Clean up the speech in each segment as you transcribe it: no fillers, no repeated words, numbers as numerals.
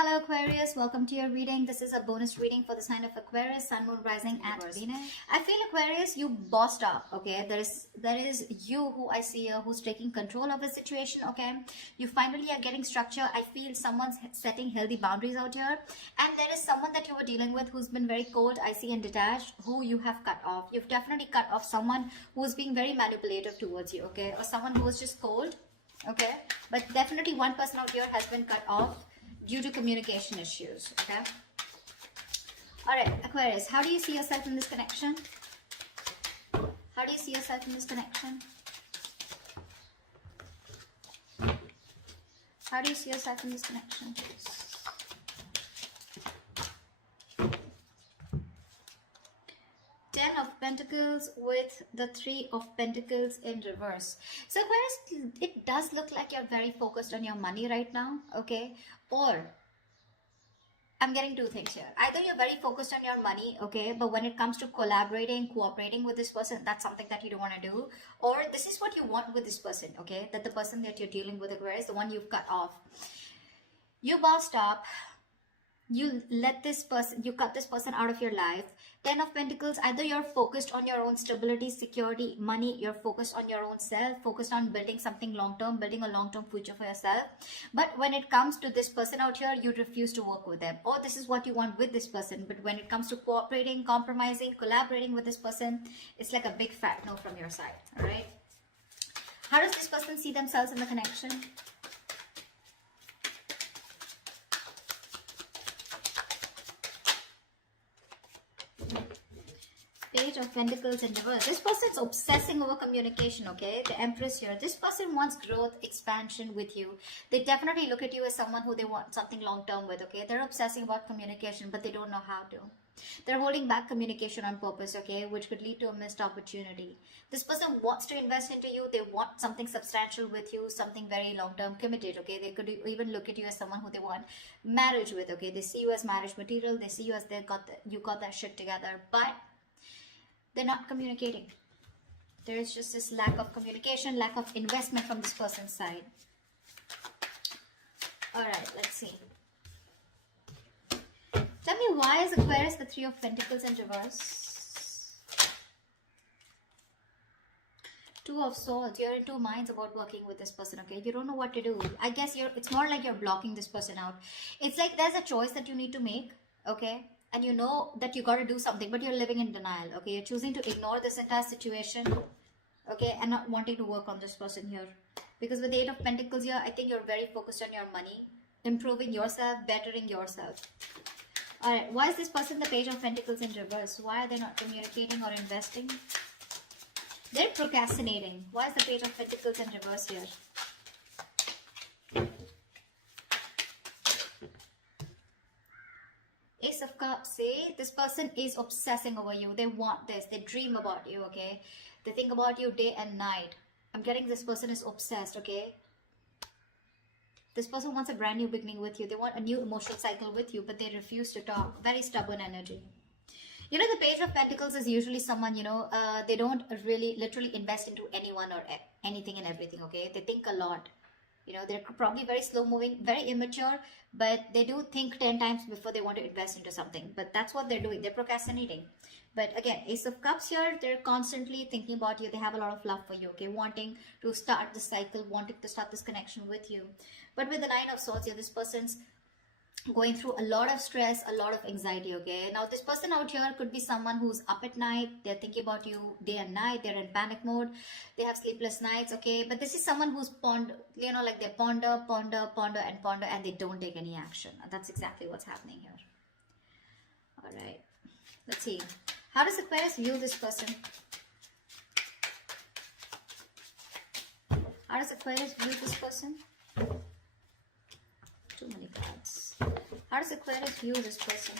Hello Aquarius, welcome to your reading. This is a bonus reading for the sign of Aquarius, Sun, Moon, Rising and Venus. I feel Aquarius, you bossed up, okay? There is you who I see here who's taking control of the situation, okay? You finally are getting structure. I feel someone's setting healthy boundaries out here. And there is someone that you were dealing with who's been very cold, icy and detached, who you have cut off. You've definitely cut off someone who's being very manipulative towards you, okay? Or someone who was just cold, okay? But definitely one person out here has been cut off due to communication issues, okay? All right, Aquarius, how do you see yourself in this connection? How do you see yourself in this connection? How do you see yourself in this connection, please? Ten of Pentacles with the Three of Pentacles in reverse. So Aquarius, it does look like you're very focused on your money right now, okay? Or I'm getting two things here. Either you're very focused on your money, okay, but when it comes to collaborating, cooperating with this person, that's something that you don't want to do. Or this is what you want with this person, okay? That the person that you're dealing with, Aquarius, the one you've cut off. You bossed up. You let this person, you cut this person out of your life. Ten of Pentacles, either you're focused on your own stability, security, money, you're focused on your own self, focused on building something long-term, building a long-term future for yourself. But when it comes to this person out here, you refuse to work with them. Or this is what you want with this person. But when it comes to cooperating, compromising, collaborating with this person, it's like a big fat no from your side, all right? How does this person see themselves in the connection? Page of Pentacles in reverse. This person's obsessing over communication, okay? The Empress here. This person wants growth, expansion with you. They definitely look at you as someone who they want something long-term with, okay? They're obsessing about communication, but they don't know how to. They're holding back communication on purpose, okay? Which could lead to a missed opportunity. This person wants to invest into you. They want something substantial with you, something very long-term committed, okay? They could even look at you as someone who they want marriage with, okay? They see you as marriage material. They see you as you got that shit together, but they're not communicating. There is just this lack of communication, lack of investment from this person's side. All right, let's see. Tell me, why is Aquarius the Three of Pentacles in reverse? Two of Swords. You're in two minds about working with this person, okay? You don't know what to do. I guess it's more like you're blocking this person out. It's like there's a choice that you need to make, okay? And you know that you got to do something, but you're living in denial, okay? You're choosing to ignore this entire situation, okay? And not wanting to work on this person here. Because with the Eight of Pentacles here, I think you're very focused on your money, improving yourself, bettering yourself. Alright, why is this person the Page of Pentacles in reverse? Why are they not communicating or investing? They're procrastinating. Why is the Page of Pentacles in reverse here? Ace of Cups, see? This person is obsessing over you. They want this. They dream about you, okay? They think about you day and night. I'm getting this person is obsessed, okay? This person wants a brand new beginning with you. They want a new emotional cycle with you, but they refuse to talk. Very stubborn energy. You know, the Page of Pentacles is usually someone, you know, they don't really literally invest into anyone or anything and everything, okay? They think a lot. You know, they're probably very slow moving, very immature, but they do think 10 times before they want to invest into something. But that's what they're doing. They're procrastinating. But again, Ace of Cups here, they're constantly thinking about you. They have a lot of love for you, okay? Wanting to start this cycle, wanting to start this connection with you. But with the Nine of Swords here, this person's going through a lot of stress, a lot of anxiety, okay? Now, this person out here could be someone who's up at night. They're thinking about you day and night. They're in panic mode. They have sleepless nights, okay? But this is someone who's you know, like they ponder, and they don't take any action. That's exactly what's happening here. All right. Let's see. How does Aquarius view this person? How does Aquarius view this person? Too many cards. How does Aquarius view this person?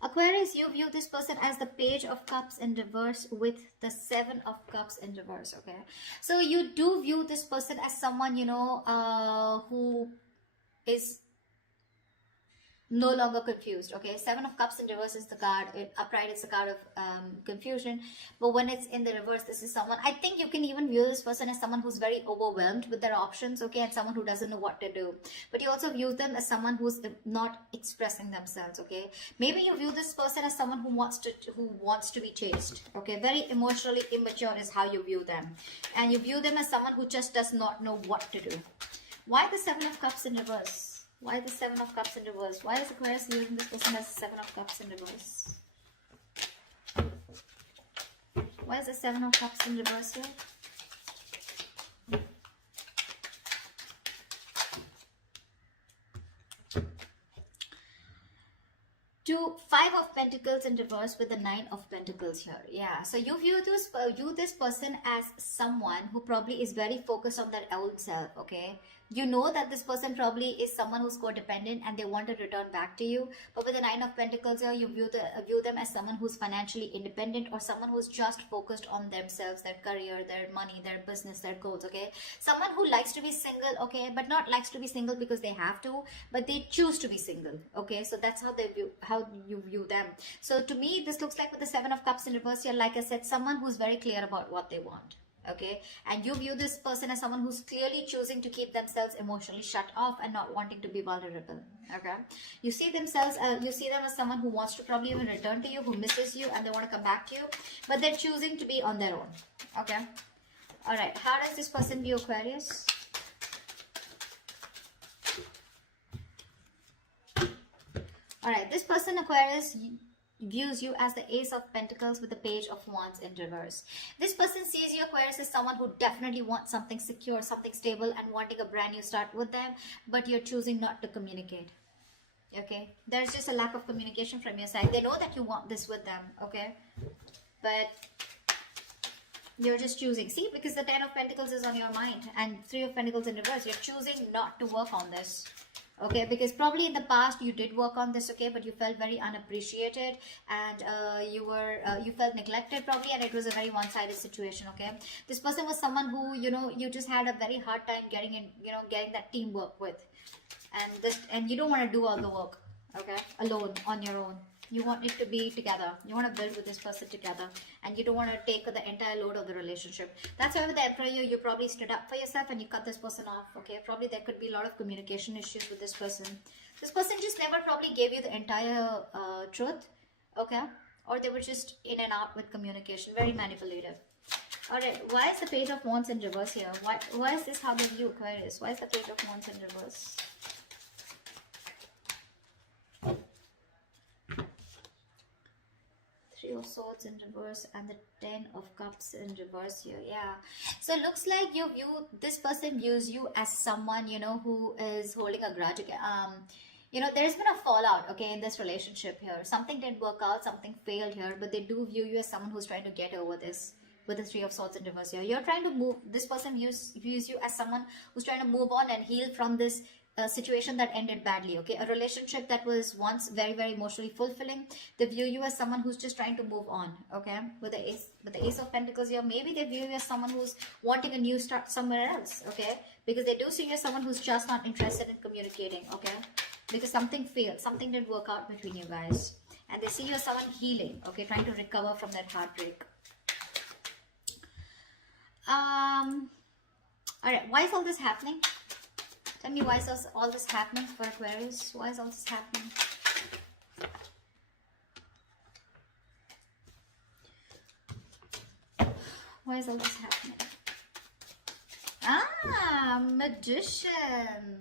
Aquarius, you view this person as the Page of Cups in reverse with the Seven of Cups in reverse, okay? So you do view this person as someone, you know, who is no longer confused. Okay, Seven of Cups in reverse is the card, upright it's the card of confusion, but when it's in the reverse, this is someone, I think you can even view this person as someone who's very overwhelmed with their options, okay, and someone who doesn't know what to do. But you also view them as someone who's not expressing themselves. Okay, maybe you view this person as someone who wants to be chased. Okay, very emotionally immature is how you view them, and you view them as someone who just does not know what to do. Why the Seven of Cups in reverse? Why the Seven of Cups in reverse? Why is Aquarius viewing this person as the Seven of Cups in reverse? Why is the Seven of Cups in reverse here? To Five of Pentacles in reverse with the Nine of Pentacles here. Yeah, so you view this person as someone who probably is very focused on their own self. Okay, you know that this person probably is someone who's codependent and they want to return back to you. But with the Nine of Pentacles here, you view them as someone who's financially independent, or someone who's just focused on themselves, their career, their money, their business, their goals. Okay, someone who likes to be single. Okay, but not likes to be single because they have to, but they choose to be single. Okay, so that's how you view them. So to me, this looks like with the Seven of Cups in reverse here, like I said, someone who's very clear about what they want. Okay, and you view this person as someone who's clearly choosing to keep themselves emotionally shut off and not wanting to be vulnerable. Okay, you see them as someone who wants to probably even return to you, who misses you, and they want to come back to you, but they're choosing to be on their own. Okay, all right, how does this person view Aquarius? All right, this person, Aquarius, views you as the Ace of Pentacles with the Page of Wands in reverse. This person sees you, Aquarius, as someone who definitely wants something secure, something stable, and wanting a brand new start with them, but you're choosing not to communicate. Okay, there's just a lack of communication from your side. They know that you want this with them, okay, but you're just choosing. See, because the Ten of Pentacles is on your mind and Three of Pentacles in reverse, you're choosing not to work on this. Okay, because probably in the past you did work on this, okay, but you felt very unappreciated, and you felt neglected probably, and it was a very one-sided situation. Okay, this person was someone who, you know, you just had a very hard time getting that teamwork with, and you don't want to do all the work, okay, alone on your own. You want it to be together. You want to build with this person together, and you don't want to take the entire load of the relationship. That's why with the Emperor, you probably stood up for yourself and you cut this person off. Okay, probably there could be a lot of communication issues with this person. This person just never probably gave you the entire truth. Okay, or they were just in and out with communication, very manipulative. All right, why is the Page of Wands in reverse here? Why is this how they view Aquarius? Why is the Page of Wands in reverse? Three of Swords in reverse and the Ten of Cups in reverse here. Yeah, so it looks like this person views you as someone, you know, who is holding a grudge. You know, there's been a fallout, okay, in this relationship here. Something didn't work out, something failed here, but they do view you as someone who's trying to get over this with the Three of Swords in reverse here. You're trying to move, this person views you as someone who's trying to move on and heal from this situation that ended badly. Okay, a relationship that was once very, very emotionally fulfilling, they view you as someone who's just trying to move on. Okay, with the Ace of Pentacles here, maybe they view you as someone who's wanting a new start somewhere else. Okay, because they do see you as someone who's just not interested in communicating. Okay, because something failed, something didn't work out between you guys, and they see you as someone healing. Okay, trying to recover from that heartbreak. All right, why is all this happening? Tell me, why is all this happening for Aquarius? Why is all this happening? Why is all this happening? Ah, Magician.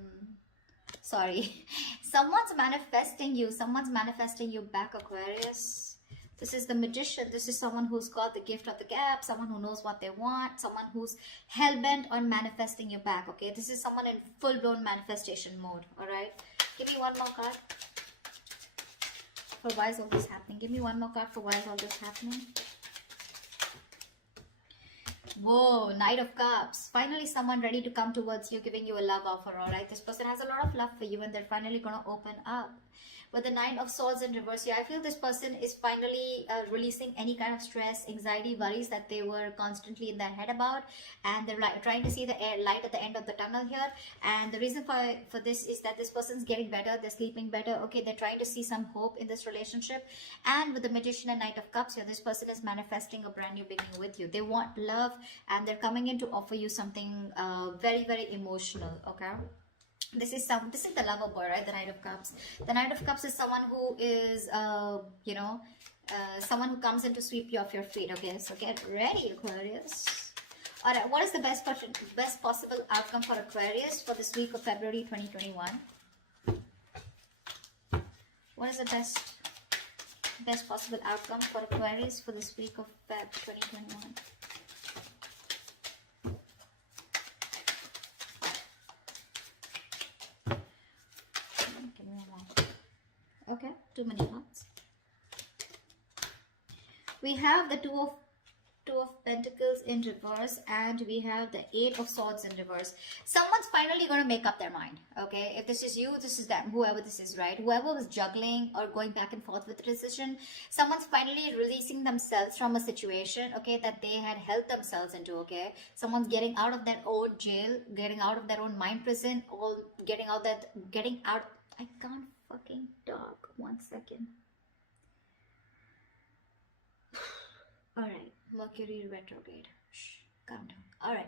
Sorry. Someone's manifesting you. Someone's manifesting you back, Aquarius. This is the Magician. This is someone who's got the gift of the gap, someone who knows what they want, someone who's hell-bent on manifesting you back, okay? This is someone in full-blown manifestation mode, all right? Give me one more card for why is all this happening. Give me one more card for why is all this happening. Whoa, Knight of Cups. Finally, someone ready to come towards you, giving you a love offer, all right? This person has a lot of love for you, and they're finally going to open up. With the Nine of Swords in reverse here, I feel this person is finally releasing any kind of stress, anxiety, worries that they were constantly in their head about, and they're trying to see the light at the end of the tunnel here. And the reason for this is that this person's getting better, they're sleeping better, okay, they're trying to see some hope in this relationship. And with the Magician and Knight of Cups here, this person is manifesting a brand new beginning with you. They want love, and they're coming in to offer you something very, very emotional, okay? This is the lover boy, right? The Knight of Cups. The Knight of Cups is someone who is someone who comes in to sweep you off your feet. Okay, so get ready, Aquarius. All right, what is the best possible outcome for Aquarius for this week of February 2021? What is the best possible outcome for Aquarius for this week of Feb 2021? Okay, too many cards. We have the Two of Pentacles in reverse, and we have the Eight of Swords in reverse. Someone's finally going to make up their mind, okay? If this is you, this is them, whoever this is, right? Whoever was juggling or going back and forth with the decision, someone's finally releasing themselves from a situation, okay, that they had held themselves into, okay? Someone's getting out of their own jail, getting out of their own mind prison, or getting out. I can't fucking talk. 1 second. Alright, Mercury retrograde. Shh, calm down. Alright,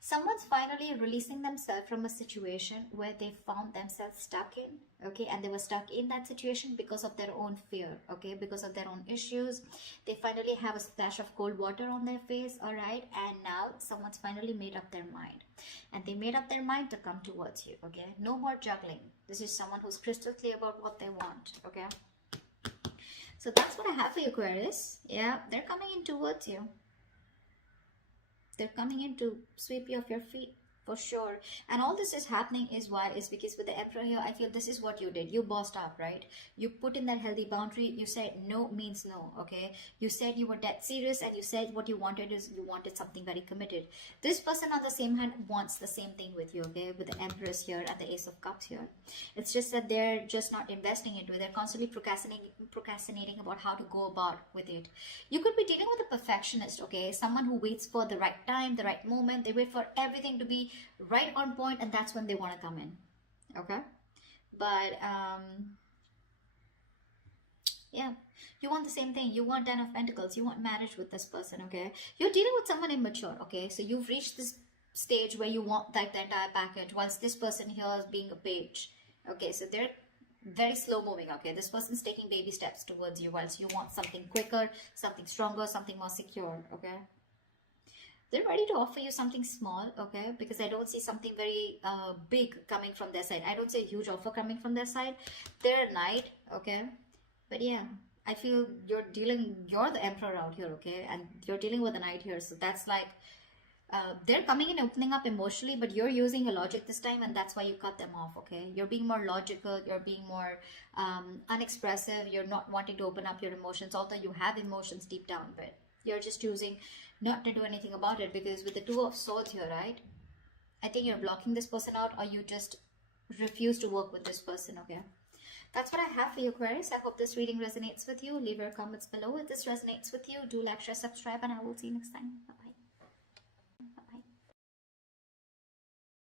someone's finally releasing themselves from a situation where they found themselves stuck in, okay, and they were stuck in that situation because of their own fear, okay, because of their own issues. They finally have a splash of cold water on their face, alright, and now someone's finally made up their mind. And they made up their mind to come towards you, okay? No more juggling. This is someone who's crystal clear about what they want, okay? So that's what I have for you, Aquarius. Yeah, they're coming in towards you. They're coming in to sweep you off your feet, for sure. And all this is happening is because with the Emperor here, I feel this is what you did. You bossed up, right? You put in that healthy boundary. You said no means no, okay? You said you were dead serious, and you said what you wanted is you wanted something very committed. This person on the same hand wants the same thing with you, okay? With the Empress here and the Ace of Cups here. It's just that they're just not investing into it. They're constantly procrastinating about how to go about with it. You could be dealing with a perfectionist, okay? Someone who waits for the right time, the right moment. They wait for everything to be right on point, and that's when they want to come in, okay? But yeah, you want the same thing. You want 10 of Pentacles. You want marriage with this person, okay? You're dealing with someone immature, okay? So you've reached this stage where you want like the entire package, whilst this person here is being a page, okay? So they're very slow moving, okay? This person's taking baby steps towards you, whilst you want something quicker, something stronger, something more secure, okay? They're ready to offer you something small, okay? Because I don't see something very big coming from their side. I don't see a huge offer coming from their side. They're a knight, okay? But yeah, I feel you're the Emperor out here, okay? And you're dealing with a knight here. So that's like, they're coming in, opening up emotionally, but you're using your logic this time, and that's why you cut them off, okay? You're being more logical. You're being more unexpressive. You're not wanting to open up your emotions, although you have emotions deep down, but you're just choosing not to do anything about it, because with the Two of Swords here, right? I think you're blocking this person out, or you just refuse to work with this person, okay? That's what I have for you, Aquarius. I hope this reading resonates with you. Leave your comments below if this resonates with you. Do like, share, subscribe, and I will see you next time. Bye-bye.